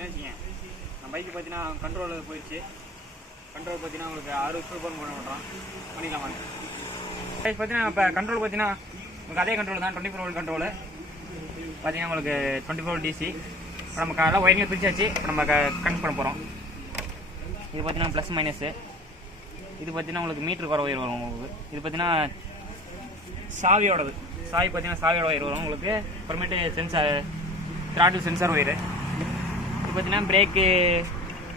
பார்த்தீங்கன்னா வச்சுங்க நம்ம பைக்கு பார்த்தீங்கன்னா கண்ட்ரோலில் போயிடுச்சு. கண்ட்ரோல் பார்த்தீங்கன்னா உங்களுக்கு அறுபது ஸ்பீட் பண்ண பண்ண பண்ணுறோம் பண்ணிக்கலாம் வாங்க. கைஸ் பார்த்தீங்கன்னா இப்போ கண்ட்ரோல் பார்த்தீங்கன்னா உங்களுக்கு அதே கண்ட்ரோல் தான். டுவெண்ட்டி ஃபோர் வோல்ட் கண்ட்ரோல் பார்த்தீங்கன்னா உங்களுக்கு டுவெண்ட்டி ஃபோர் டிசி இப்போ நம்ம காலைல ஒயரிங்கில் பிரிச்சாச்சு. இப்போ நம்ம கனெக்ட் பண்ண போகிறோம் இது பார்த்தீங்கன்னா ப்ளஸ் மைனஸு இது பார்த்தீங்கன்னா உங்களுக்கு மீட்ரு குறை உயர் வரும் உங்களுக்கு. இது பார்த்தீங்கன்னா சாவியோடது. சாவி பார்த்தீங்கன்னா சாவியோட ஒயர் வரும். உங்களுக்கு அப்புறமேட்டு சென்சார் திராட்டில் சென்சார் ஒயரு இது பார்த்தீங்கன்னா brake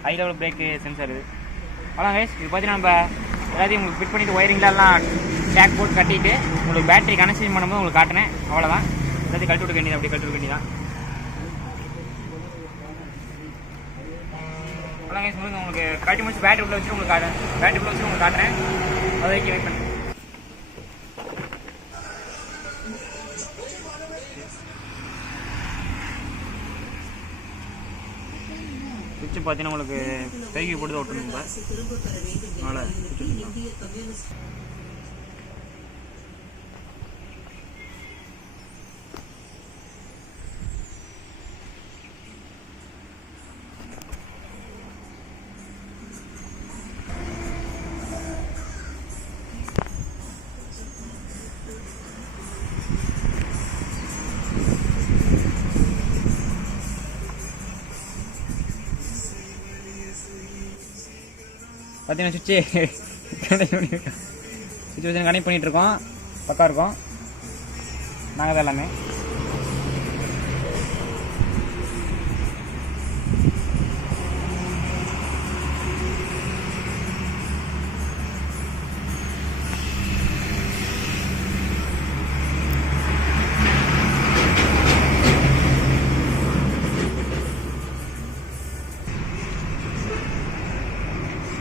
high level brake sensor இது. அவ்வளோ கைஸ் இது பார்த்தீங்கன்னா நம்ம எல்லாத்தையும் உங்களுக்கு ஃபிட் பண்ணிட்டு ஒயரிங்லாம் டேக் போட்டு கட்டிட்டு உங்களுக்கு பேட்டரி கனெக்ஷன் பண்ணும்போது உங்களுக்கு காட்டினேன். அவ்வளோதான் எல்லாத்தையும் கழட்டி விட வேண்டியது அப்படி கழட்டி விட வேண்டியதான் அவ்வளோ கைஸ் உங்களுக்கு கழட்டி முடிச்சு பேட்டரி உள்ள வச்சு உங்களுக்கு காட்டுறேன் பேட்டரி உள்ள வச்சு உங்களுக்கு காட்டுறேன். அது வரைக்கும் வெயிட் பார்த்தீங்கன்னா உங்களுக்கு கைக்கு போட்டு தான் ஒட்டணும் அதனால் பார்த்தீங்கன்னா சுவிட்சு கனெக்ட் பண்ணியிருக்கோம் சுவிட்ச் வச்சு கனெக்ட் பண்ணிட்டு இருக்கோம். பக்கா இருக்கும். நாங்கள் தான் எல்லாமே.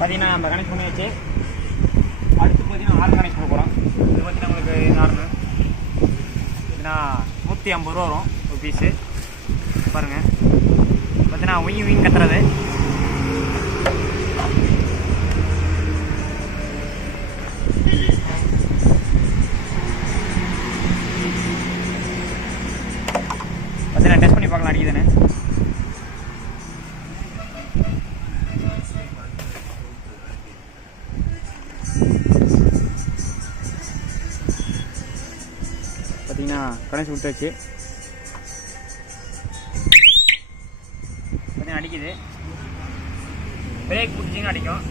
பார்த்தீங்கன்னா நம்ம கனெக்ட் பண்ணி வச்சு அடுத்து பார்த்தீங்கன்னா ஆறு கனெக்ட் பண்ண போகிறோம் இது பார்த்தீங்கன்னா உங்களுக்கு நார்மல் பார்த்தீங்கன்னா நூற்றி ஐம்பது ரூபா வரும் ஒரு பீஸு பாருங்கள் பார்த்தீங்கன்னா உயிங் உயிங் கத்துறது பார்த்தீங்கன்னா டெஸ்ட் பண்ணி பார்க்கலாம் அடிக்குதுன்னு. பார்த்தீங்கன்னா கணேஷ் விட்டாச்சு. பார்த்தீங்கன்னா அடிக்குது. பிரேக் பிடிச்சிங்கன்னா அடிக்கும்.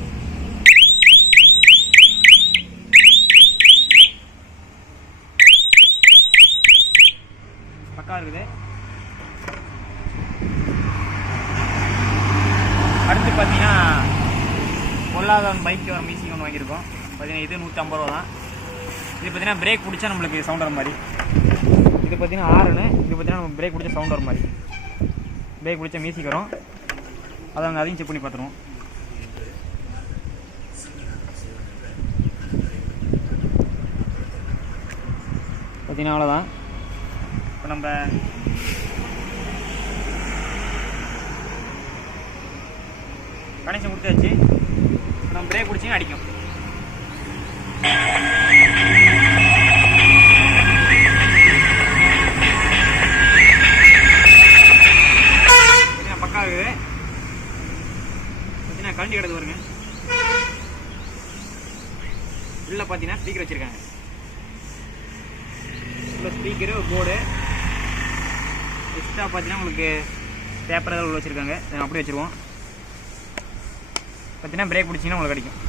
பக்கா இருக்குது. அடுத்து பார்த்தீங்கன்னா பொல்லாத பைக் ஒரு மியூசிக் ஒன்று வாங்கியிருக்கோம். பார்த்தீங்கன்னா இது நூற்றி ஐம்பது ரூபா தான் இது பார்த்தீங்கன்னா பிரேக் பிடிச்சா நம்மளுக்கு சவுண்ட் வர மாதிரி. இது பார்த்தீங்கன்னா ஆறுனு இது பார்த்தீங்கன்னா நம்ம பிரேக் பிடிச்ச சவுண்ட் வர மாதிரி. பிரேக் பிடிச்ச மியூசிக் வரும். அதை நாங்கள் அதையும் செக் பண்ணி பார்த்துருவோம். பார்த்தீங்கன்னா அவ்வளோதான் இப்போ நம்ம கனெக்ஷன் கொடுத்தாச்சு. நம்ம பிரேக் பிடிச்சிங்க அடிக்கும். பார்த்தீங்கன்னா கழண்டி கிடக்கு வருங்க உள்ள பார்த்தீங்கன்னா ஸ்பீக்கர் வச்சுருக்காங்க. உள்ள ஸ்பீக்கரு போர்டு எக்ஸ்ட்ரா பார்த்தீங்கன்னா உங்களுக்கு பேப்பர் ஏதாவது உள்ள வச்சுருக்காங்க. அப்படியே வச்சுருவோம். பார்த்தீங்கன்னா பிரேக் பிடிச்சிங்கன்னா உங்களுக்கு கிடைக்கும்.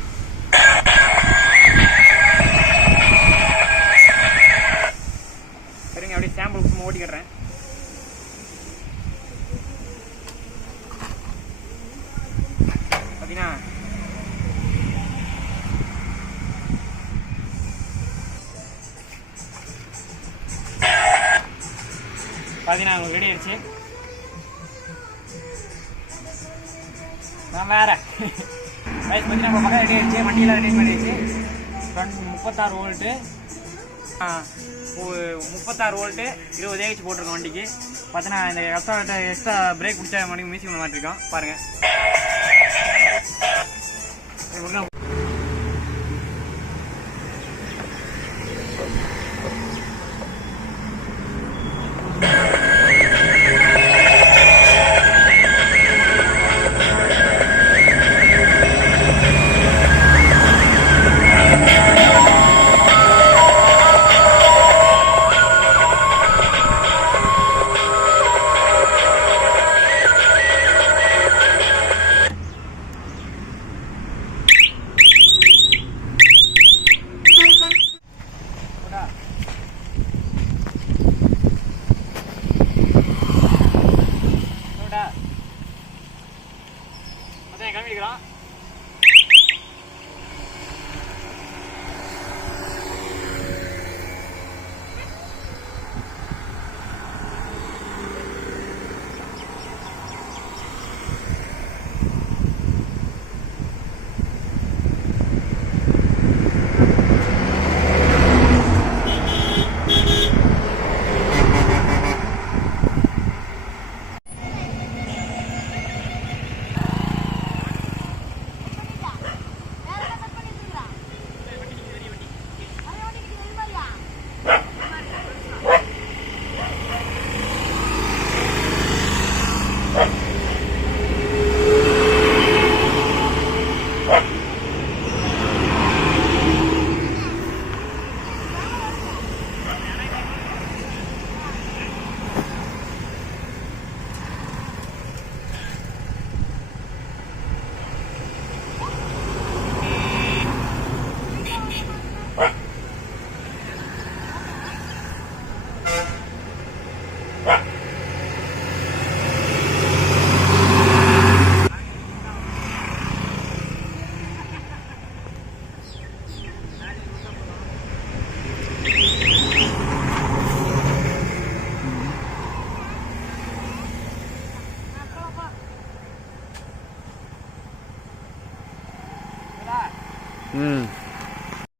சரிங்க அப்படியே சாம்பிள் சும்மா ஓட்டி கட்டுறேன் பார்த்தீங்கன்னா பார்த்தீங்கன்னா உங்களுக்கு ரெடி ஆயிடுச்சு. நான் வேறு. வயசு பார்த்தீங்கன்னா நம்ம பக்கம் ரெடி ஆயிடுச்சு வண்டியெல்லாம் ரெடி பண்ணிடுச்சு ஃப்ரண்ட் முப்பத்தாறு வோல்ட்டு முப்பத்தாறு வோல்ட்டு இருபது ஏஹெச் போட்டிருக்கோம் வண்டிக்கு. பார்த்தீங்கன்னா இந்த எக்ஸ்ட்ரா எக்ஸ்ட்ரா பிரேக் பிடிச்ச மணிக்கு மியூசிக் பண்ண மாட்டிருக்கோம். பாருங்கள் And we're going to